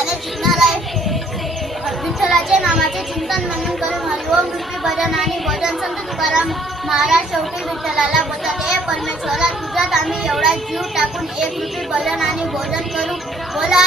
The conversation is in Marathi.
गाणे जिंकणार आहे. विठ्ठलाच्या नामाचे चिंतन मनन करून हरिओम रुपी भजन आणि भजन संत तुकाराम महाराज शेवटी विठ्ठलाला बोलतात हे परमेश्वरा तुझ्यात आम्ही एवढा जीव टाकून एक रुपी भजन आणि भोजन करू. बोला